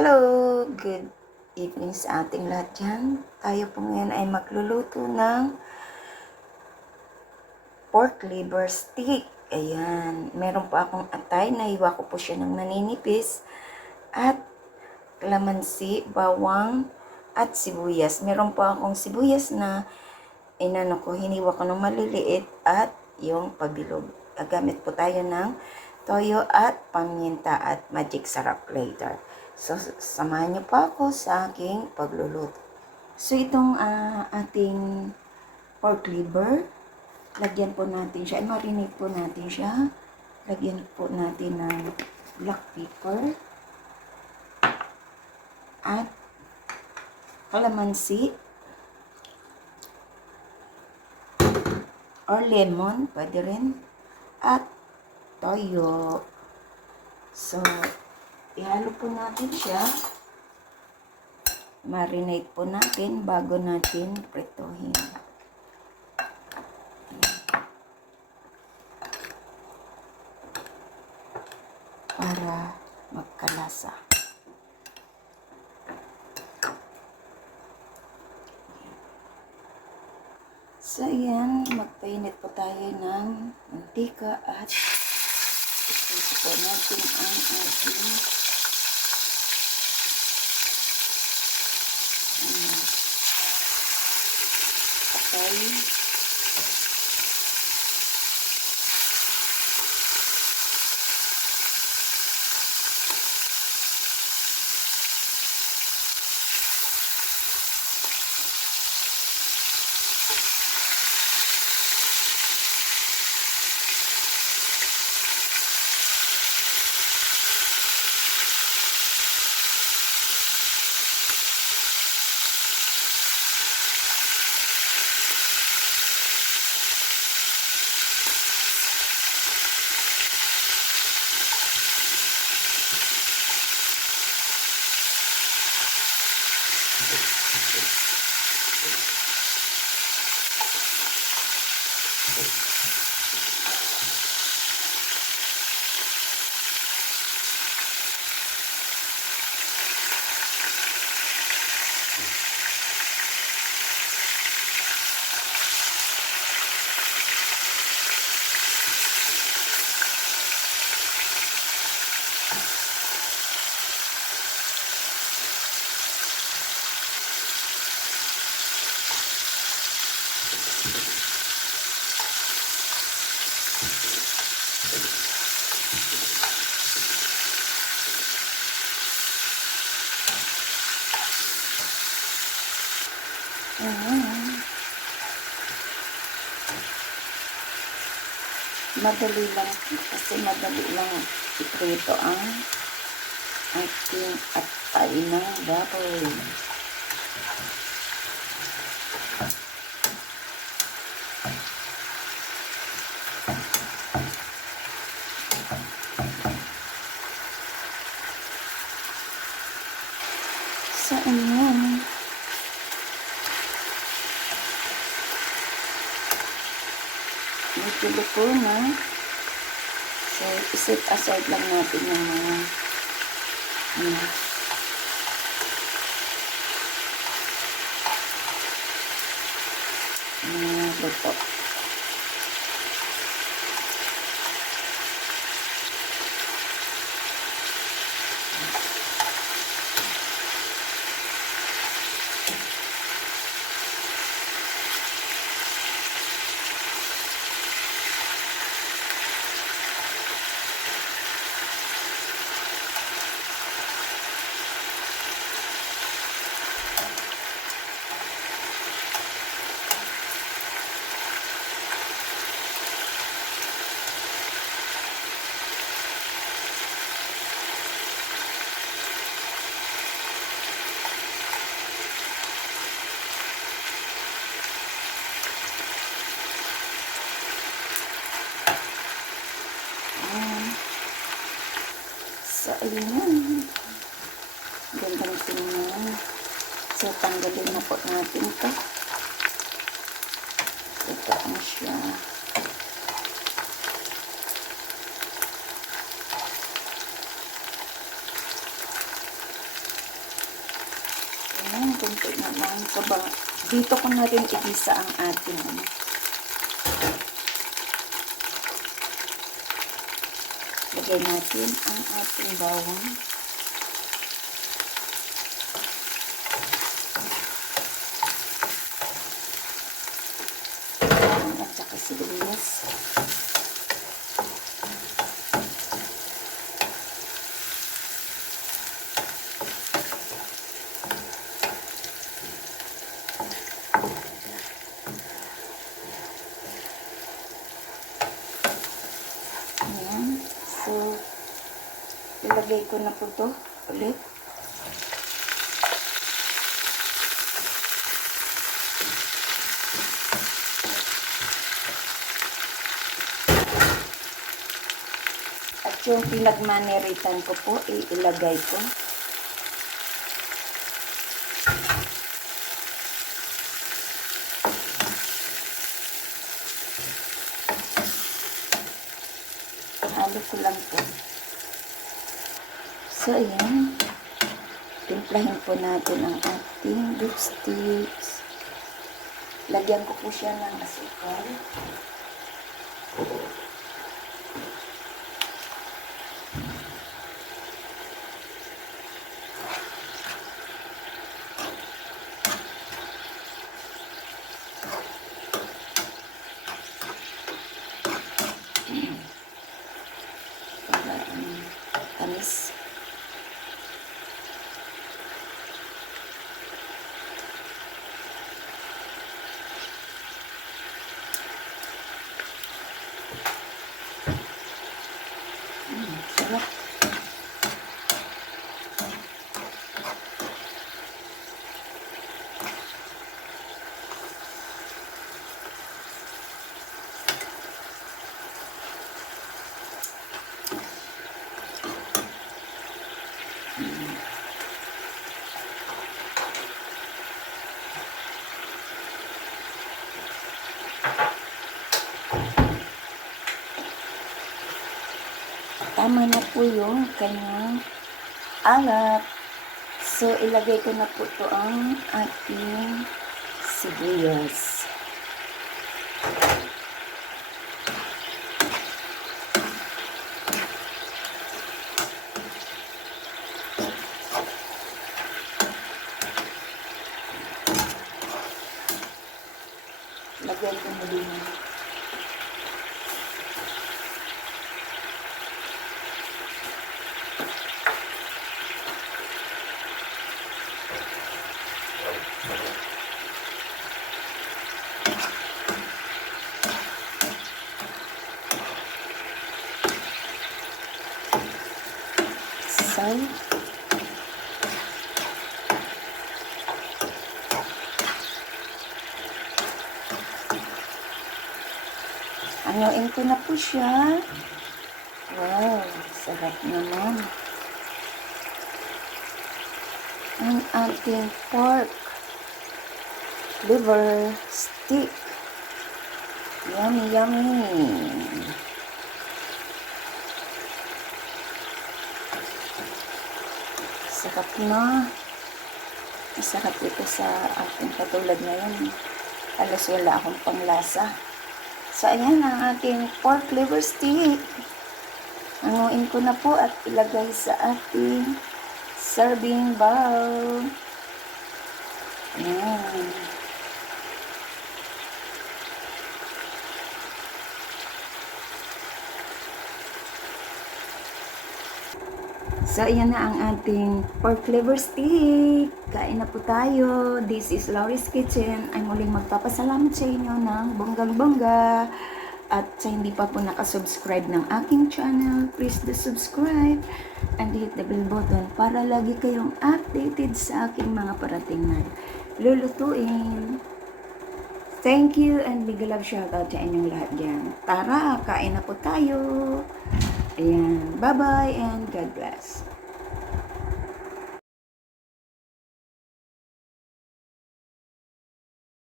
Hello! Good evening sa ating lahat dyan. Tayo po ngayon ay magluluto ng pork liver stick. Ayan. Meron po akong atay. Nahiwa ko po siya ng naninipis. At kalamansi, bawang, at sibuyas. Meron po akong sibuyas na hiniwa ko ng maliliit at yung pabilog. Gagamit po tayo ng toyo at paminta at magic sarap later. So, samahan niyo pa ako sa aking pagluluto. So, itong ating pork liver, lagyan po natin siya, marinate po natin siya. Lagyan po natin ng black pepper at kalamansi or lemon, pwede rin, at toyo. So, ihalo po natin siya. Marinate po natin bago natin prituhin. Para magkalasa. So, ayan, magpainit po tayo ng mantika at ito po natin ang ating atay. Madali lang kasi madali lang iprito ang ating atay ng baboy. So, ayan. Medyo luto na. So, iset aside lang natin yung mga luto. So, ayan. Gandang tingnan. So, tanggalin na po natin ito. Ito ang siya. So, dito ko na rin igisa ang ating lagay natin ang ating bawang. At saka sibuyas. Ayan. So, ilagay ko na po ito ulit. At yung pinagmaneritan ko po, ilagay ko. Halo ko lang po. So, ayan. Timplahin po natin ang ating beef sticks. Lagyan ko po siya ng asukal. Para tamis. Sarap. Tama na po yung kanyang alat. So, ilagay ko na po ito ang ating sibuyas. Lagyan ko na din. Sal. Haluin ko na po siya. Wow, sarap naman. Ang ating pork liver stick. Yummy, yummy. Sarap na. Masarap ito sa ating katulad ngayon. Halos wala akong panglasa. So, ayan ang ating pork liver stick. Hanguin ko na po at ilagay sa ating serving bowl. Ayan. So, ayan na ang ating pork liver stick. Kain na po tayo. This is Laurie's Kitchen. Ay muling magpapasalamat sa inyo ng bonggang-bongga. At sa hindi pa po nakasubscribe ng aking channel, please do subscribe and hit the bell button para lagi kayong updated sa aking mga parating na lulutuin. Thank you and big love shoutout sa inyong lahat dyan. Tara, kain na po tayo. Ayan. Bye-bye and God bless.